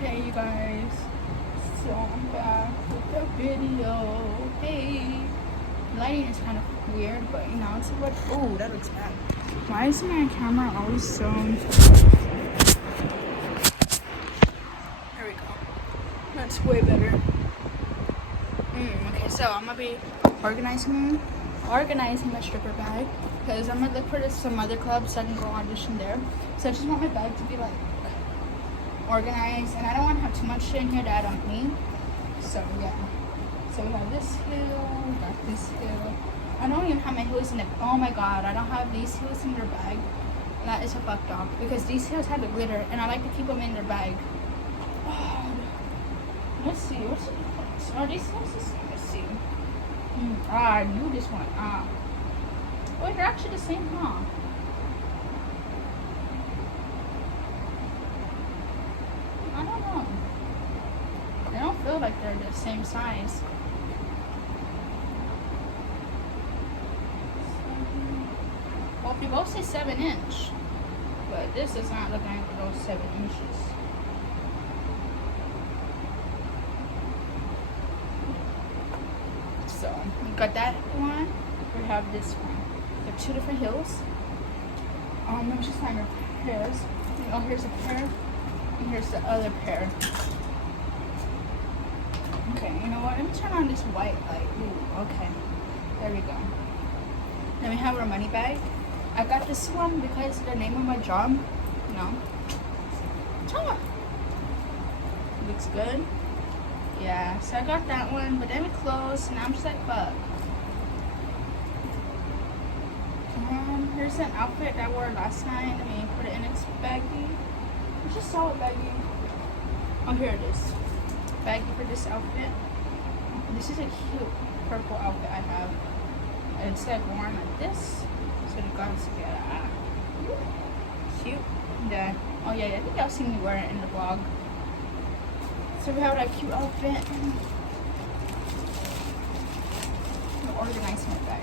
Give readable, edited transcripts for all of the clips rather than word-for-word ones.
Hey you guys, so I'm back with the video. Hey, lighting is kind of weird, but you know, it's what. Oh, that looks bad. Why is my camera always so? There we go. That's way better. Okay, so I'm gonna be organizing my stripper bag because I'm gonna look for some other clubs so I can go audition there. So I just want my bag to be like organized, and I don't want to have too much shit in here that I don't need. So yeah. So we have this hill, we got this hill. I don't even have my heels in it. Oh my god, I don't have these heels in their bag. That is a fucked up because these heels have the glitter, and I like to keep them in their bag. Oh, let's see, what's the difference? Are these heels the same? Let's see. I knew this one. Wait, they're actually the same, huh? I don't know. They don't feel like they're the same size. Well, if you both say 7-inch, but this is not looking like those 7 inches. So we got that one. We have this one. They're two different heels. Let me just find our pairs. Oh, here's a pair. And here's the other pair. Okay, you know what? Let me turn on this white light. Ooh, okay. There we go. Then we have our money bag. I got this one because the name of my job. No. Looks good. Yeah, so I got that one, but then we closed, and I'm just like, fuck. Here's an outfit that I wore last night. Let me put it in its baggie. I just saw a baggie. Oh, here it is. Baggie for this outfit. This is a cute purple outfit I have. And it's like worn like this. So the guns together. Cute. Then, oh yeah, I think y'all seen me wear it in the vlog. So we have that cute outfit. I'm organizing my bag.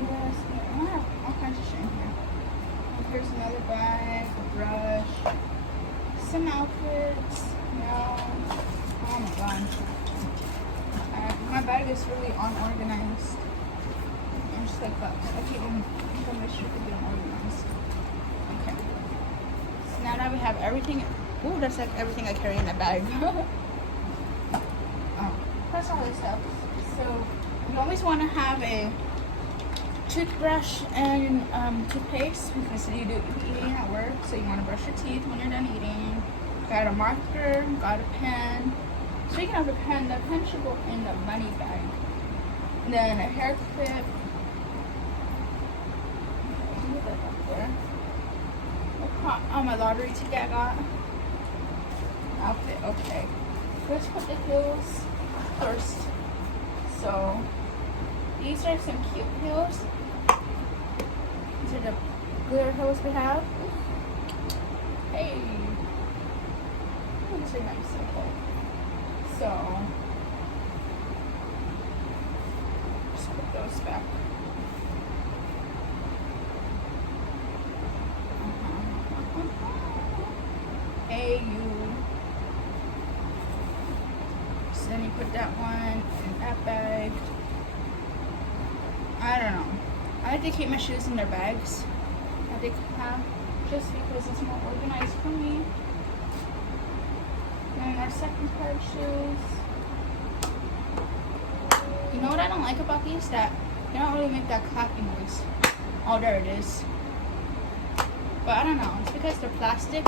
Yes, I have all kinds of shit in here. Here's another bag, a brush, some outfits. Oh my god. My bag is really unorganized. I'm just like, fuck. I can't even make sure to be unorganized. Okay. So now that we have everything. Ooh, that's like everything I carry in a bag. That's all this stuff. So you always want to have a toothbrush and toothpaste because you do eating at work, so you want to brush your teeth when you're done eating. Got a marker, got a pen. Speaking of the pen should go in the money bag. And then a hair clip. Put that up there. My lottery ticket I got. Outfit, okay. Let's put the heels first. So these are some cute heels. These are the glitter heels we have. Hey, these are nice and cool. So just put those back. Hey you. So then you put that one in that bag. I don't know. I like to keep my shoes in their bags. I think just because it's more organized for me. And our second pair of shoes. You know what I don't like about these? That they don't really make that clapping noise. Oh, there it is. But I don't know. It's because they're plastic.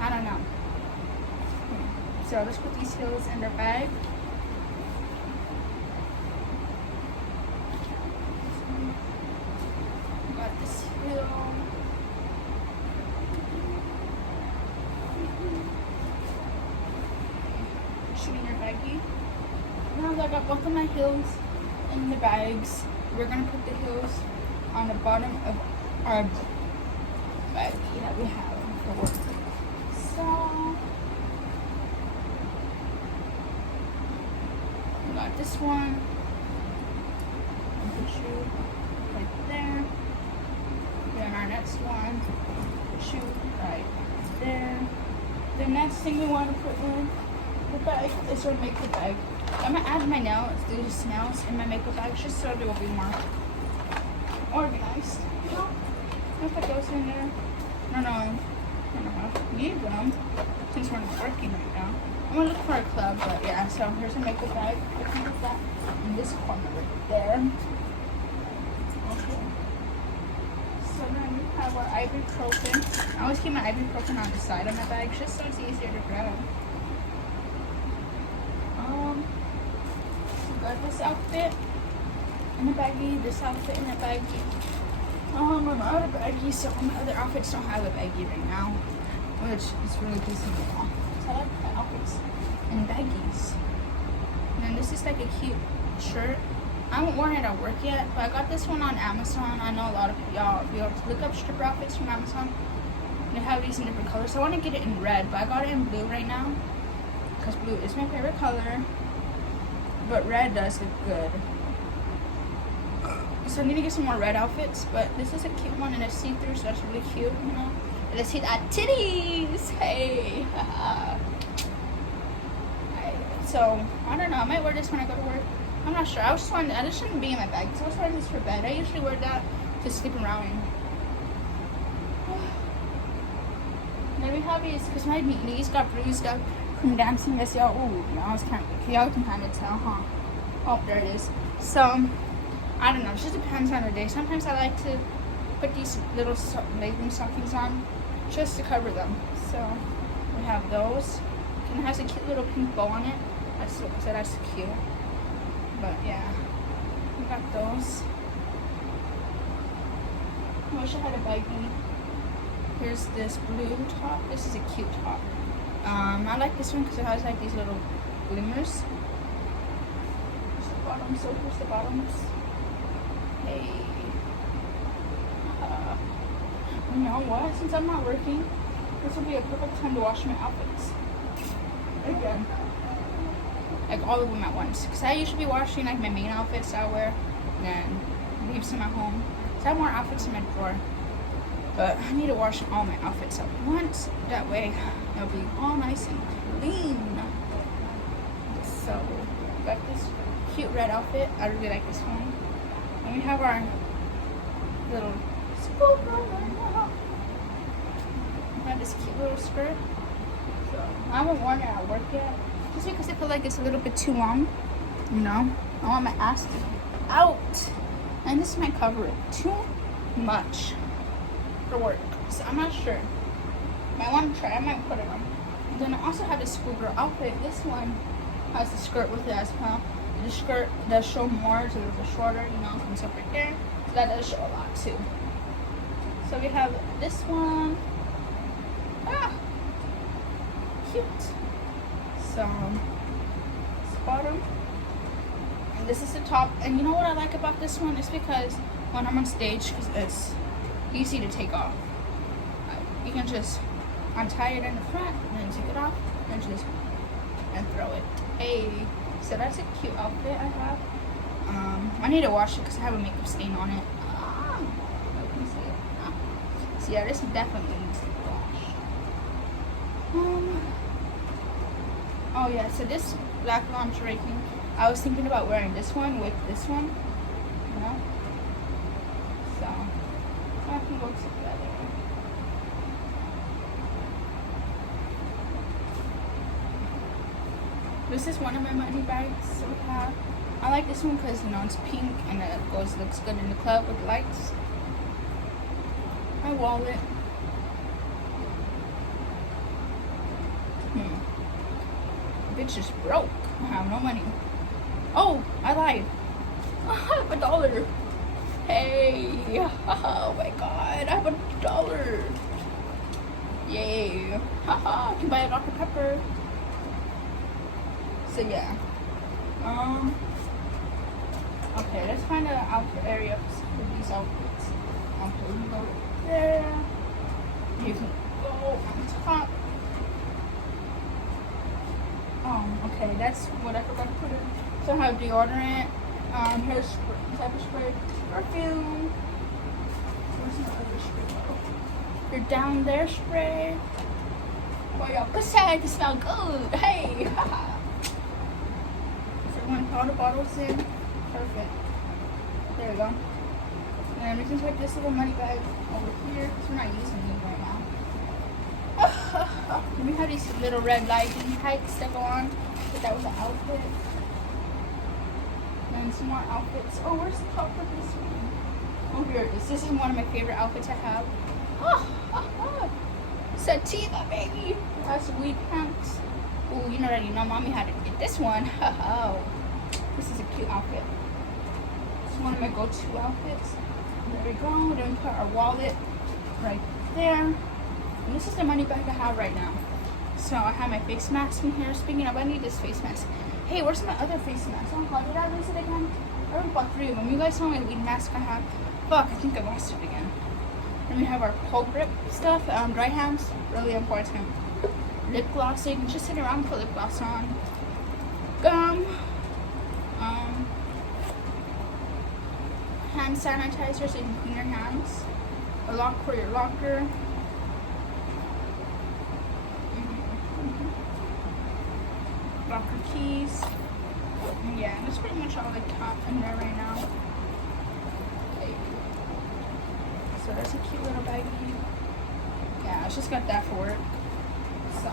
I don't know. So let's put these heels in their bag. Got this heel. Shooting your baggie. Now that I got both of my heels in the bags, we're gonna put the heels on the bottom of our baggie that we have for work. So we got this one. Put you right there. Then our next one, put you right there. the next thing we want to put in the bag is our makeup bag. I'm gonna add my nails, these nails in my makeup bag just so they will be more organized. You know? I'll put those in there. No, I need them since we're not working right now. I'm gonna look for a club, but yeah. So here's a makeup bag. I can put that in this corner right there. Okay. So then we have our ibuprofen. I always keep my ibuprofen on the side of my bag just so it's easier to grab. Got this outfit in a baggie, this outfit in a baggie. I'm out of baggies, so my other outfits don't have a baggie right now, which is really pissing me off. So I like my outfits in baggies. And then this is like a cute shirt. I haven't worn it at work yet, but I got this one on Amazon. I know a lot of y'all be able to look up stripper outfits from Amazon. They have these in different colors. So I want to get it in red, but I got it in blue right now because blue is my favorite color. But red does look good. So I need to get some more red outfits, but this is a cute one and it's see-through, so that's really cute, you know. And let's see that titties! Hey! So, I don't know, I might wear this when I go to work. I'm not sure. I just shouldn't be in my bag, because I was wearing this for bed. I usually wear that to sleep around in. Then we have these, because my knees got bruised up from dancing this, y'all. Ooh, y'all can kind of tell, huh? Oh, there it is. So, I don't know. It just depends on the day. Sometimes I like to put these little legging stockings on just to cover them. So, we have those. And it has a cute little pink bow on it. So that's cute. But, yeah. We got those. I wish I had a baggie. Here's this blue top. This is a cute top. I like this one because it has like these little glimmers. Here's the bottom. So here's the bottoms. Hey. You know what? Since I'm not working, this will be a perfect time to wash my outfits. Again. Like all of them at once. Because I usually be washing like my main outfits I wear and then leave some at home. So I have more outfits in my drawer. But I need to wash all my outfits at once. That way it'll be all nice and clean. So, got this cute red outfit. I really like this one. And we have our little school girl right now. We have this cute little skirt. So, I haven't worn it at work yet. Just because I feel like it's a little bit too long. You know? I want my ass to be out. And this might cover it too much for work, so I'm not sure. I want to try. I might put it on. And then I also have this schoolgirl outfit. This one has the skirt with it as well. The skirt does show more, so it's a little shorter, you know, comes up right there. So that does show a lot too. So we have this one. Cute. So this bottom, and this is the top. And you know what I like about this one is because when I'm on stage, because it's easy to take off. You can just untie it in the front and then take it off and throw it. Hey, so that's a cute outfit I have. I need to wash it because I have a makeup stain on it. I can see it. So yeah, this definitely needs to be washed. Oh yeah, so this black lingerie thing, I was thinking about wearing this one with this one, you know. So I can go together. This is one of my money bags. So I like this one because, you know, it's pink and it looks good in the club with lights. My wallet. Bitch is broke. I have no money. Oh, I lied. I have $1. Hey, oh my god, I have $1. Yay. Haha, I can buy a Dr. Pepper. So yeah. Okay, let's find an outfit area for these outfits. Okay, you can go there. You can go on top. Okay, that's what I forgot to put in. So I have deodorant, hairspray, type of spray, perfume. Where's my other spray? Your down there spray. for your pussy to smell good. Hey, haha. So I'm gonna put all the bottles in. Perfect. There we go. And we can take this little money bag over here because we're not using these right now. We have these little red legging tights that go on. But that was an outfit. And some more outfits. Oh, where's the top for this one? Oh, here it is. This is one of my favorite outfits I have. Sativa, baby. That's weed pants. Oh, you already know mommy had to get this one. Oh, this is a cute outfit. It's one of my go-to outfits. There we go. Then we put our wallet right there. And this is the money bag I have right now. So I have my face mask in here. Speaking of, I need this face mask. Hey, where's my other face mask? Oh god, did I lose it again? I already bought 3 of them. You guys saw my weed mask I have. Fuck, I think I lost it again. Then we have our cold grip stuff. Dry hands, really important. Lip gloss, so you can just sit around and put lip gloss on. Gum. Hand sanitizer so you can clean your hands. A lock for your locker. Locker keys. Yeah, that's pretty much all I got in there right now. Okay. So that's a cute little baggie. Yeah, I just got that for work. So,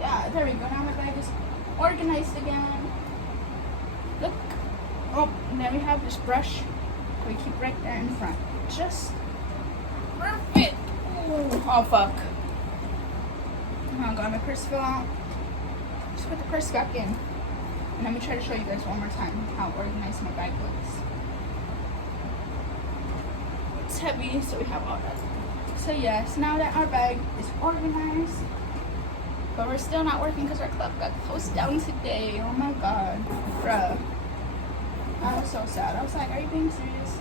yeah, there we go. Now my bag is organized again. Look. Oh, and then we have this brush we keep right there in front. Just perfect. Ooh. Oh, fuck. Oh, god, my purse fell out. Just put the purse back in. And let me try to show you guys one more time how organized my bag looks. It's heavy, so we have all that. So yes, now that our bag is organized, but we're still not working because our club got closed down today. Oh my god, bruh. I was so sad. I was like, are you being serious?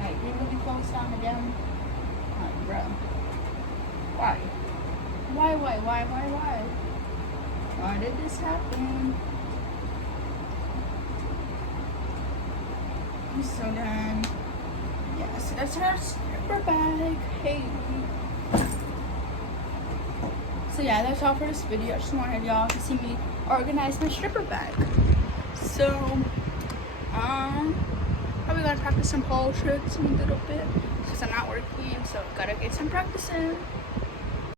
Like, we really closed down again? Like, bruh. Why? Why did this happen? So then, yeah, so that's our stripper bag. Hey. So yeah, that's all for this video. I just wanted y'all to see me organize my stripper bag. So, probably gonna practice some pole tricks in a little bit because I'm not working, so gotta get some practice in.